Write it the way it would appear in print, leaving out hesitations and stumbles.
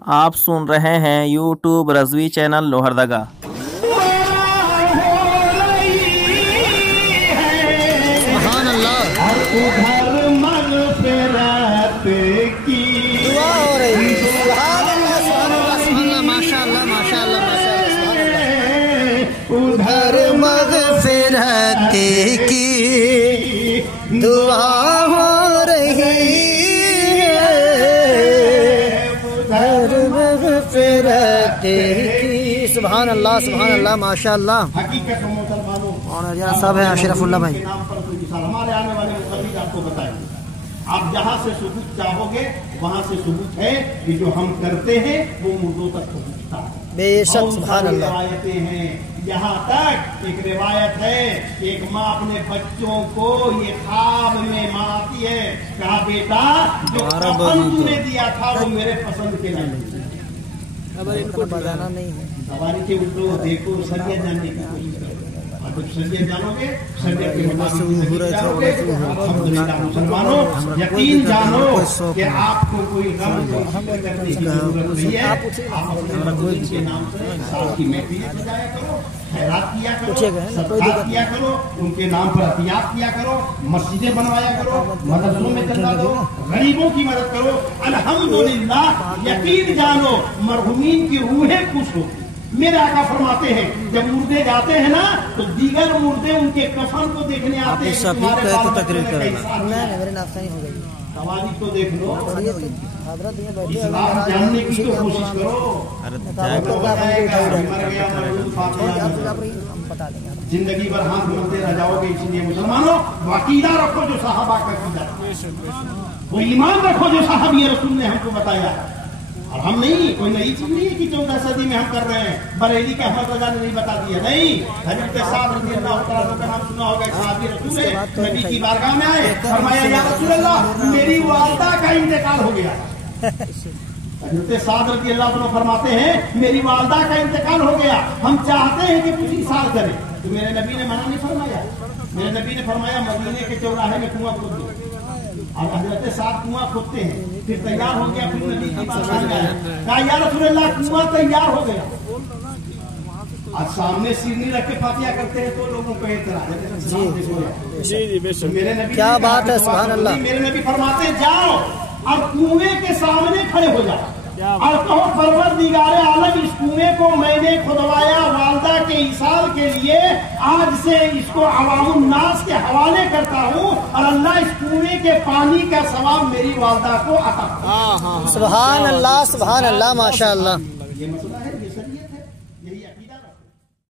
آپ سن رہے ہیں یوٹیوب رضوی چینل لوہردگا۔ سبحان اللہ، ادھر مغفرت کی دعا ہو رہی ہے۔ سبحان اللہ، سبحان اللہ، سبحان اللہ، ماشاء اللہ، ماشاء اللہ، ماشاء اللہ، سبحان اللہ۔ ادھر مغفرت کی دعا ہو رہی ہے، ادھر مغفرت کی۔ سبحان اللہ، سبحان اللہ، ماشاء اللہ۔ حقیقت مسلمانوں اور صاحب ہیں اشرف اللہ بھائی۔ نام پر کوئی مثال ہمارے آنے والے مصلی آپ کو بتائیں گے۔ آپ جہاں سے ثبوت چاہو گے وہاں سے ثبوت ہے کہ جو ہم کرتے ہیں وہ مردوں تک پہنچتا ہے۔ بے شک، سبحان اللہ۔ روایتیں ہیں، یہاں تک ایک روایت ہے کہ ایک ماں اپنے بچوں کو یہ خواب میں ماں آتی ہے، کہا بیٹا جو کفن تو نے دیا تھا وہ میرے پسند کے نہیں، ان کو بتانا نہیں ہے۔ سواری کے الٹو دیکھو سریا جاننے کی کوشش کرو، اور جب سریا جانو گے سریا کے مطابق جانو گے۔ الحمدللہ مسلمانوں یقین جانو کہ آپ کو کوئی غم کرنے کی ضرورت نہیں ہے۔ آپ اپنے مقصود کے نام سے سال کی محفلیں سجایا کرو، خیرات کیا کرو، صدقات کیا کرو، ان کے نام پر عطیات کیا کرو، مسجدیں بنوایا کرو، مدرسوں میں چندہ دو، غریبوں کی مدد کرو۔ الحمدللہ یقین جانو مرحومین کی روحیں خوش ہوتی۔ میرے آقا فرماتے ہیں جب مردے جاتے ہیں نا تو دیگر مردے ان کے کفن کو دیکھنے آتے ہیں۔ میرے ناختہ نہیں ہو گئی تواریخ تو دیکھ لو، حضرت یہ بیٹھے اسلام جاننے کی تو کوشش کرو۔ بتا دیں گے زندگی بھر ہاتھ ملتے رہ جاؤ گے، اس لیے مسلمانوں وہ عقیدہ رکھو جو صحابہ کا عقیدہ، وہ ایمان رکھو جو صحابی رسول نے ہم کو بتایا۔ اور ہم نہیں، کوئی نئی چیز نہیں ہے کہ 14 صدی میں ہم کر رہے ہیں، بریلی کا احمد رضا نے نہیں بتا دیا، نہیں۔ حضرت صاحب رضی اللہ تعالیٰ کا نام سنا ہوگا، صحابی رسول ہے، نبی کی بارگاہ میں آئے، فرمایا یا رسول اللہ میری والدہ کا انتقال ہو گیا۔ حضرت صاحب رضی اللہ عنہ فرماتے ہیں میری والدہ کا انتقال ہو گیا، ہم چاہتے ہیں کہ کچھ ایثار کریں۔ تو میرے نبی نے منع نہیں فرمایا، میرے نبی نے فرمایا مدینے کے چوراہے میں کنواں کھود دو۔ اور حضرت صاحب کنواں کھودتے ہیں، پھر تیار ہو گیا، پھر نبی کی بات آ گیا، کہا یا رسول اللہ کنواں تیار ہو گیا۔ آج سامنے سیرنی رکھ کے فاتحہ کرتے ہیں تو لوگوں کو اعتراض ہے۔ میرے نبی کیا بات ہے، سبحان اللہ۔ میرے نبی فرماتے ہیں جاؤ اور کنویں کے سامنے کھڑے ہو جاؤ اور کہو پروردگار عالم اس کنویں کو میں نے کھدوایا والدہ کے ایثار کے لیے، آج سے اس کو عوام الناس کے حوالے کرتا ہوں اور اللہ اس کنویں کے پانی کا ثواب میری والدہ کو عطا کرے۔ سبحان اللہ، سبحان اللہ، ماشاء اللہ۔ یہ مسئلہ ہے، یہ شریعت ہے، یہی عقیدہ رکھو۔